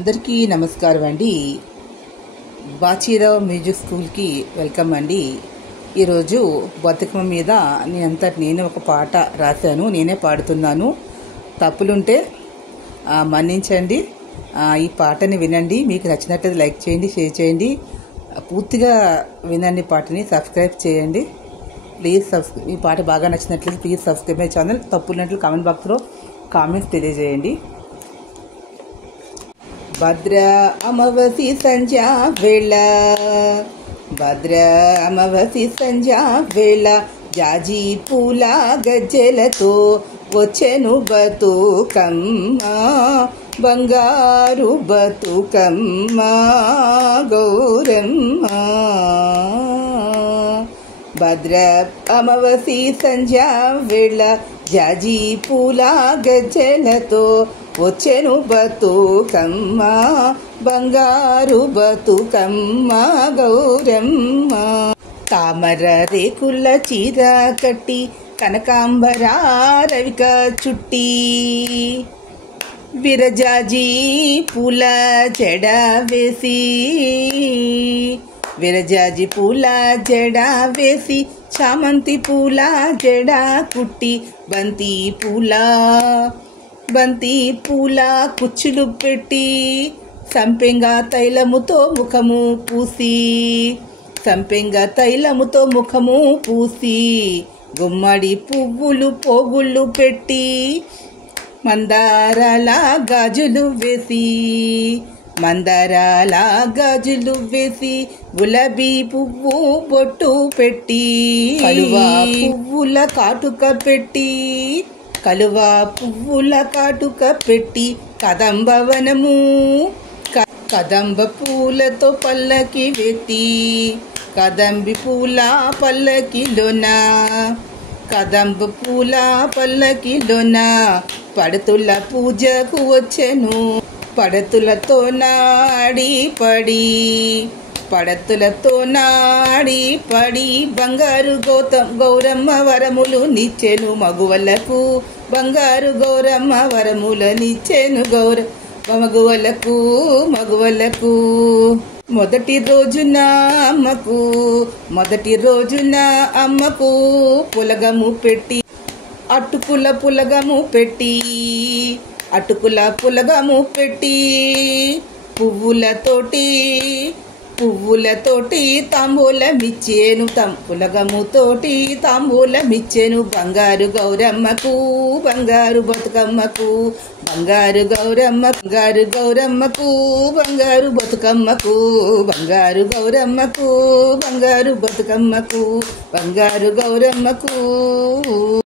అందరికీ నమస్కారం అండి. బాచీరావు మ్యూజిక్ స్కూల్కి వెల్కమ్ అండి. ఈరోజు బతుకమ్మ మీద నేనే ఒక పాట రాశాను, నేనే పాడుతున్నాను. తప్పులుంటే మన్నించండి. ఈ పాటని వినండి, మీకు నచ్చినట్లయితే లైక్ చేయండి, షేర్ చేయండి, పూర్తిగా వినండి. పాటని సబ్స్క్రైబ్ చేయండి ప్లీజ్. ఈ పాట బాగా నచ్చినట్లయితే ప్లీజ్ సబ్స్క్రైబ్ మై ఛానల్. తప్పులున్నట్లు కామెంట్ బాక్స్లో కామెంట్స్ తెలియజేయండి. భద్ర అమావాస్య సంధ్యా వేళ, భద్ర అమావాస్య సంధ్యా వేళ, జాజి పూల గజ్జెలతో వచ్చెను బతుకమ్మ, బంగారు బతుకమ్మ గౌరమ్మ. భద్ర అమావాస్య సంధ్యా వేళ, జాజి పూల గజ్జెలతో వచ్చెను బతుకమ్మ, బంగారు బతుకమ్మ గౌరమ్మ. తామర రేకుల చీర కట్టి, కనకాంబర రవిక చుట్టి, విరజాజి పూల జడ వేసి, విరజాజి పూల జడ వేసి, చామంతి పూల జడ కుట్టి, బంతి పూల కుచ్చులు పెట్టి, సంపెంగ తైలముతో ముఖము పూసి, సంపెంగ తైలముతో ముఖము పూసి, గుమ్మడి పువ్వులు పోగుళ్ళు పెట్టి, మందారాల గాజులు వేసి, మందారాల గాజులు వేసి, గులాబీ పువ్వు బొట్టు పెట్టి, కలువ పువ్వుల కాటుక పెట్టి, కలువ పువ్వుల కాటుక పెట్టి, కదంబవనము కదంబ పూలతో పల్లకి వెత్తి, కదంబి పూల పల్లకిలోన, కదంబ పూల పల్లకిలోన, పడతుల పూజకు వచ్చెను, పడతులతో నాడి పడి, పడతులతో నాడి పడి, బంగారు గౌరమ్మ వరములు నిచ్చెను మగువలకు, బంగారు గౌరమ్మ వరములు నిచ్చెను మగువలకు. మొదటి రోజున అమ్మకు పులగము పెట్టి, అటుకుల పులగము పెట్టి, అటుకుల పులగము పెట్టి, పువ్వులతోటి తాంబూలమిచ్చేను, పులగముతోటి తాంబూలమిచ్చెను, బంగారు గౌరమ్మకు, బంగారు బతుకమ్మకు, బంగారు గౌరమ్మకు, బంగారు బతుకమ్మకు, బంగారు గౌరమ్మకు, బంగారు బతుకమ్మకు, బంగారు గౌరమ్మకు.